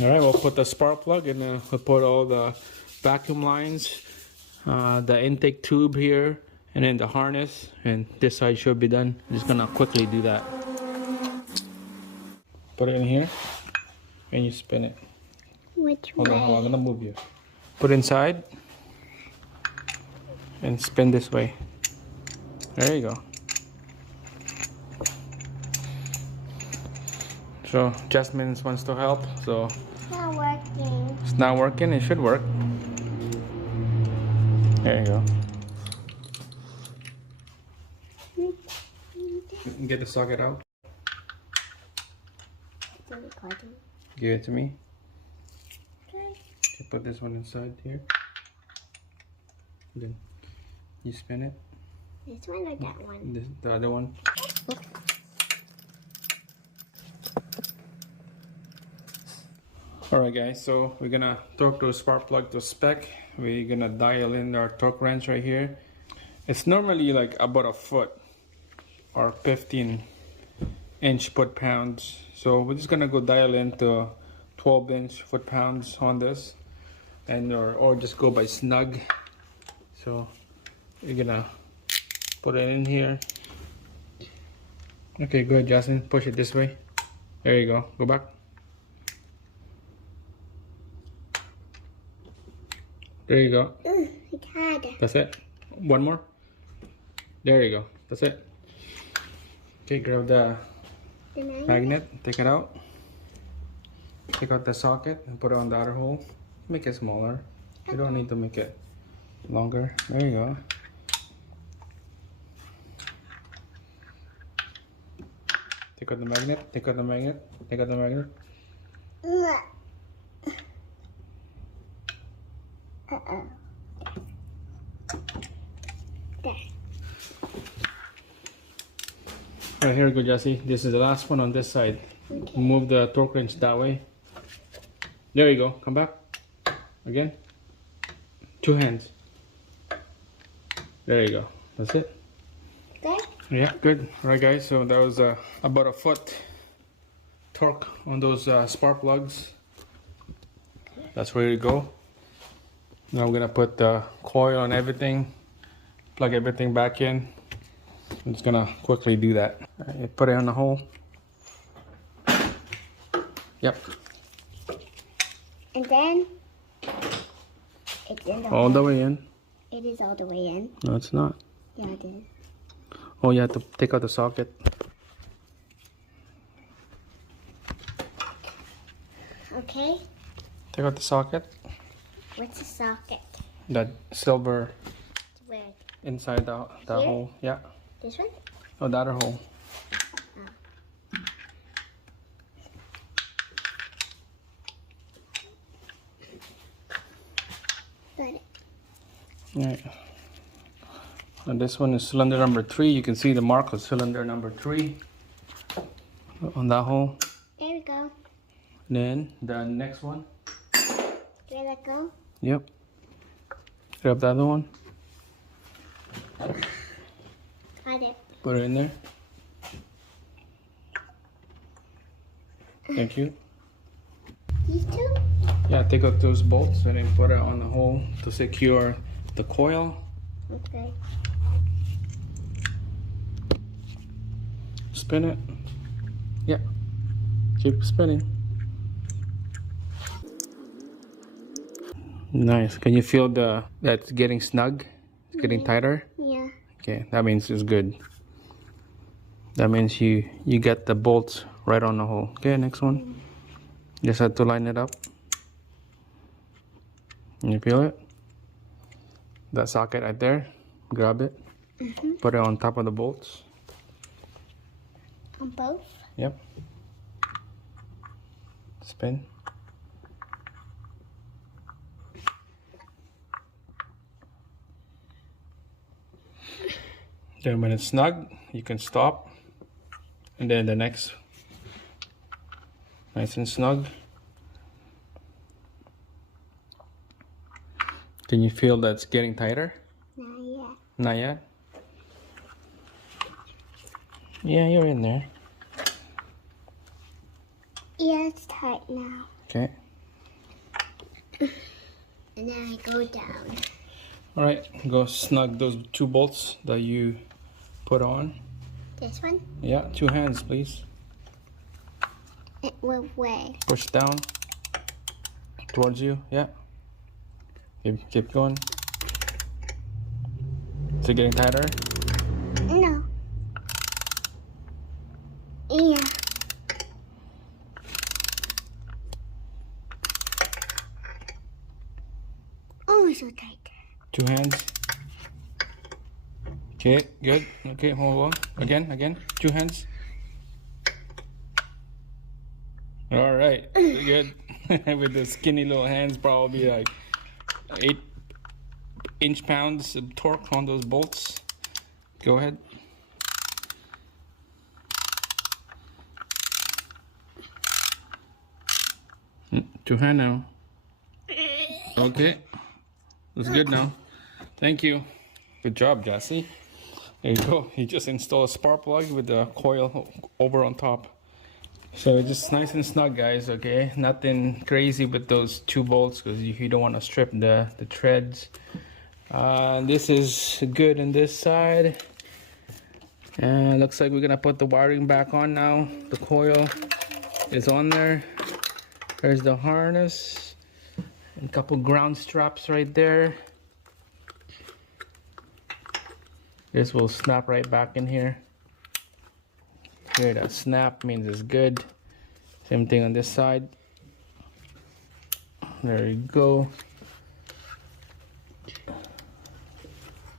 All right, we'll put the spark plug and we'll put all the vacuum lines, the intake tube here, and then the harness, and this side should be done. I'm just gonna quickly do that. Put it in here, and you spin it. Which Hold way? on, I'm gonna move you. Put it inside, and spin this way. There you go. So Jasmine wants to help, so It's not working. it's not working. It should work. There you go. Get the socket out. Give it to me. Okay. Okay, put this one inside here. Then you spin it. This one or that one? The other one. Alright guys, so we're gonna torque the spark plug to spec. We're gonna dial in our torque wrench right here. It's normally like about a foot or 15-inch foot-pounds. So we're just gonna go dial into 12-inch foot-pounds on this, and or just go by snug. So we're gonna put it in here. Okay, good, Justin. Push it this way. There you go. Go back. There you go. It's hard. That's it. One more. There you go. That's it. Okay, grab the magnet. Take it out. Take out the socket and put it on the other hole. Make it smaller. You don't need to make it longer. There you go. Take out the magnet. Take out the magnet. Take out the magnet. Uh-oh. There. Alright, here we go, Jesse. This is the last one on this side. Okay. Move the torque wrench that way. There you go. Come back. Again. Two hands. There you go. That's it. Good? Yeah, good. Alright guys, so that was about a foot torque on those spark plugs. That's ready to go. Now I'm gonna put the coil on everything, plug everything back in. I'm just gonna quickly do that. Right, put it on the hole. Yep. And then it's in the All the way in. It is all the way in. No, it's not. Yeah, it is. Oh, you have to take out the socket. Okay. Take out the socket. What's the socket? That silver Where? inside the Here? hole. Yeah. This one? Oh, the other hole. Got it. Right. And this one is cylinder number 3. You can see the mark of cylinder number 3 on that hole. There we go. Then the next one. Do I let go? Yep. Grab the other one. Got it. Put it in there. Thank you. These two? Yeah, take out those bolts and then put it on the hole to secure the coil. Okay. Spin it. Yeah. Keep spinning. Nice. Can you feel that's getting snug? It's getting tighter? Yeah. Okay, that means it's good. That means you get the bolts right on the hole. Okay, next one. Just have to line it up. You feel it? That socket right there. Grab it. Put it on top of the bolts. On both? Yep. Spin. Then when it's snug, you can stop. And then the next, nice and snug. Can you feel that's getting tighter? Not yet. Not yet? Yeah, you're in there. Yeah, it's tight now. Okay. And then I go down. All right, go snug those 2 bolts that you put on. This one? Yeah, 2 hands, please. It went way. Push down towards you. Yeah. Keep going. Is it getting tighter? No. Yeah. Oh, it's so tight. 2 hands. Okay, good. Okay, hold on. Again. 2 hands. All right, good. With the skinny little hands, probably like 8 inch-pounds of torque on those bolts. Go ahead. Two hand now. Okay, that's good now. Thank you. Good job, Jesse. There you go. You just install a spark plug with the coil over on top. So it's just nice and snug, guys. Okay, nothing crazy with those 2 bolts because you don't want to strip the threads. This is good on this side, and looks like we're gonna put the wiring back on now. The coil is on there. There's the harness and a couple ground straps right there. This will snap right back in here. Here, that snap means it's good. Same thing on this side. There you go.